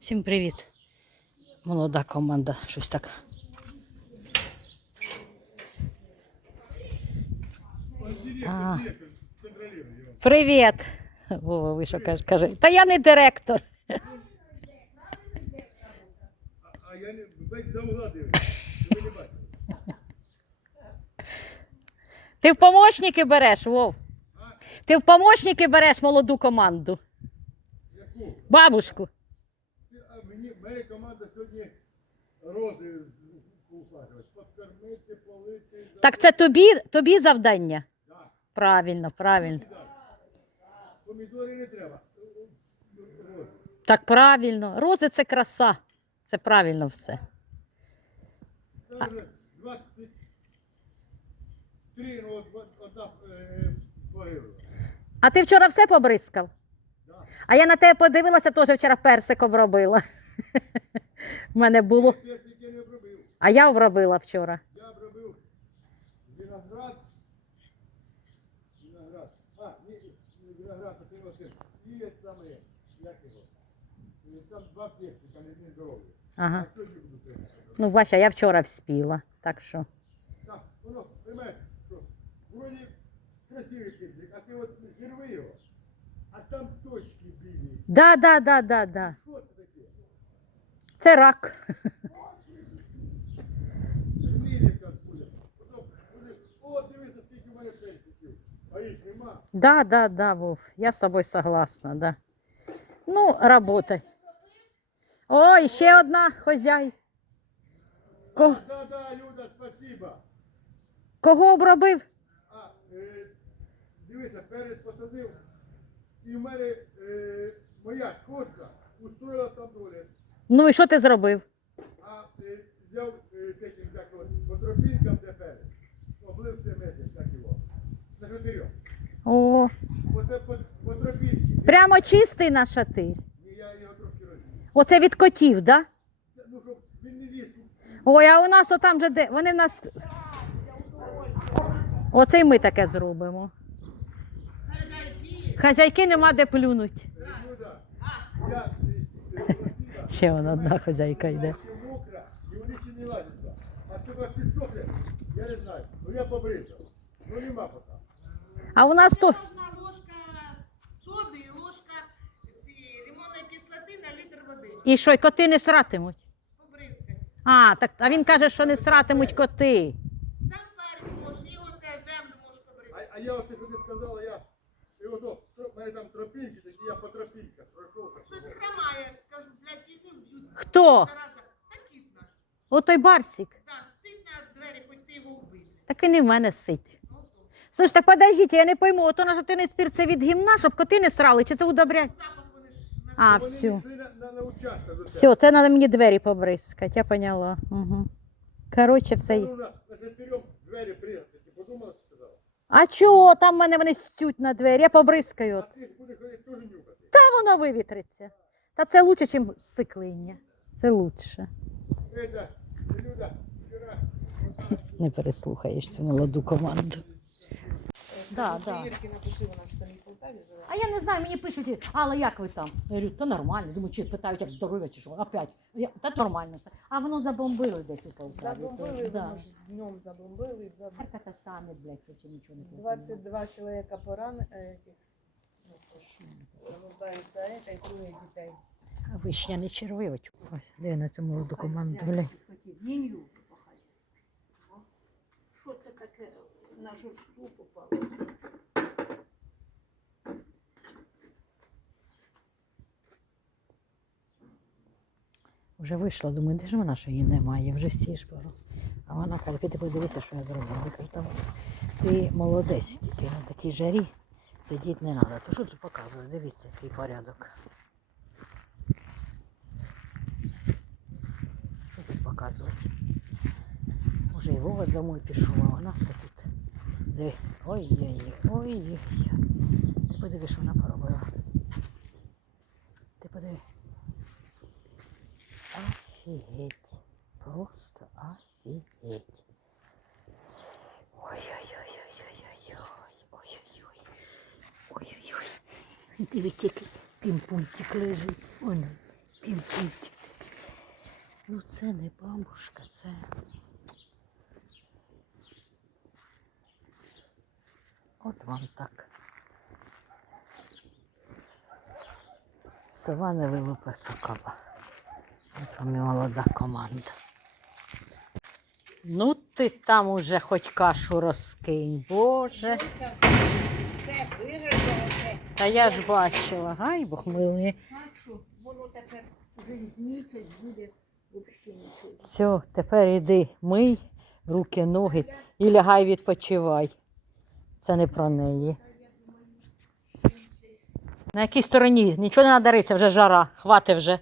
Всім привіт. Молода команда, щось так. А. Привіт. Вова вийшов, каже, каже, та я не директор. А я не весь за угла дивлюсь, ви не бачите. Ти в помощники береш, Вов. Ти в помощники береш молоду команду. Яку? Бабушку. Мені, мене команда сьогодні рози ухажувати. Подкормити, полити. Так це тобі, тобі завдання? Да. Правильно, правильно. Помідори не треба. Рози. Так правильно. Рози це краса. Це правильно все. Це вже 23, ну, от- одна е, погибла. А ти вчора все побризкав? Да. А я на тебе подивилася, теж вчора персик обробила. У мене було. А я обробила вчора. Я обробив виноград. Виноград. А, не виноград, а ти Василь. І є саме, як його? Там два персика, не здорові. Ага. А сьогодні буду тримати. Ну, бачиш, а я вчора вспіла. Так що. Так, воно, понимаєш, що вроді красивий персик, а ти от зірви його, а там точки білі. Да, да, да, да, да. Що це? Це рак. О. Да, да, да, Вов. Я з тобою согласна, да. Ну, работай. Ой, ще одна хозяй. Ко- Да, да, Люда, спасибо. Кого обробив? А, е, дивися, перець посадив, і в мене е, моя кошка устроїла там доля. Ну і що ти зробив? А е, взяв е, таким, як от, по тропінкам, де облив цим этим, так його, закатирьом. О, Оце по, по тропінці. прямо чистий на шатир. І я його трошки розвів. Оце від котів, да? Ну, щоб він не ліз. Ой, а у нас отам же де. Вони в нас. Оце й ми таке зробимо. Хазяйки нема де плюнуть. Я е, е, просила, Ще вона одна хазяйка йде. і вони ще не ладять. А тебе підсохне, я не знаю. Ну я побризав. Ну нема поки. А у нас то. Можна ложка соди і ложка цієї лимонної кислоти на літр води. І що, й коти не сратимуть? Побризкати. А, так а він каже, що не сратимуть коти. Сам перець можеш, і оце землю можеш побризкати. А, а я от ти не сказала, я. І ото, тро- мене там тропінки, такі я по тропінках пройшов. так. Щось хромає. Кажу, блядь, іди вб'ють. Хто? Зараза. Та кіт наш. Отой барсик. Та, сидь на двері, хоч ти його вбий. Так він і в мене сить. Ну, то. Слухай, так подождіть, я не пойму, ото на жовтиний спір це від гімна, щоб коти не срали, чи це удобрять? Запах вони ж на А, Вони все. йшли на, на, на участок. до. Все, це треба мені двері побризкати, я поняла. Угу. Коротше, все. Ну, на, на двері пригати. Ти подумала? А чого? Там в мене вони стють на двері, я побризкаю. А От. ти ж будеш ходити теж нюхати. Та воно вивітриться. Та це краще, ніж сиклиння. Це лучше. Это, Люда, вчора Не переслухаєш цю молоду команду. Да, да. Ірки напиши, вона в самій Полтаві жила. А я не знаю, мені пишуть, але як ви там? Я говорю, то нормально. Думаю, чи питають, як здоров'я, чи що. Опять. Я, та нормально все. А воно забомбили десь у Полтаві. Забомбили, то, да. воно ж днем забомбили. два- Харка та саме, блядь, хоче нічого не понимає. 22 человека поран этих. Ну, Нуждаються это, і троє дітей. А вишня не червивочку. Ось, де на цю молоду команду, блядь. Не люблю пахати. Що це таке на жорстку попало? Вже вийшла, думаю, де ж вона, що її немає, вже всі ж порос. А вона каже, піди подивися, що я зробила. Я кажу, ти молодець, тільки на такій жарі сидіти не треба. То що тут показує? Дивіться, який порядок. Що тут показує? Може і Вова домой пішов, а вона все тут. Диви. Ой-ой-ой, ой-ой-ой. Ти подиви, що вона поробила. Ти подиви. Офігеть. Просто офігеть. Ой-ой-ой-ой-ой-ой. Ой-ой-ой. Дивіться, який пімпунчик лежить. Ой, ну. Пінчить. Ну це не бабушка, це. От вам так. Сова не вилупа сокола. От вам і молода команда. Ну ти там уже хоч кашу розкинь, Боже. Все виграло. Та я ж бачила, гай Бог милий. Що, воно тепер вже місяць буде взагалі нічого. Все, тепер іди, мий руки, ноги і лягай відпочивай. Це не про неї. На якій стороні? Нічого не надариться, вже жара. Хвати вже.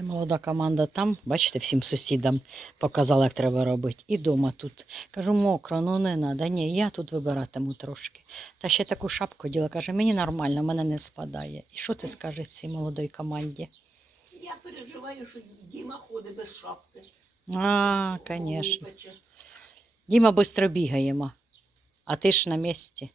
Молода команда там, бачите, всім сусідам показала, як треба робити. І дома тут. Кажу, мокро, ну не треба. Ні, я тут вибиратиму трошки. Та ще таку шапку діла. Каже, мені нормально, мене не спадає. І що ти скажеш цій молодій команді? Я переживаю, що Діма ходить без шапки. А, звісно. Діма швидко бігаємо. А ти ж на місці.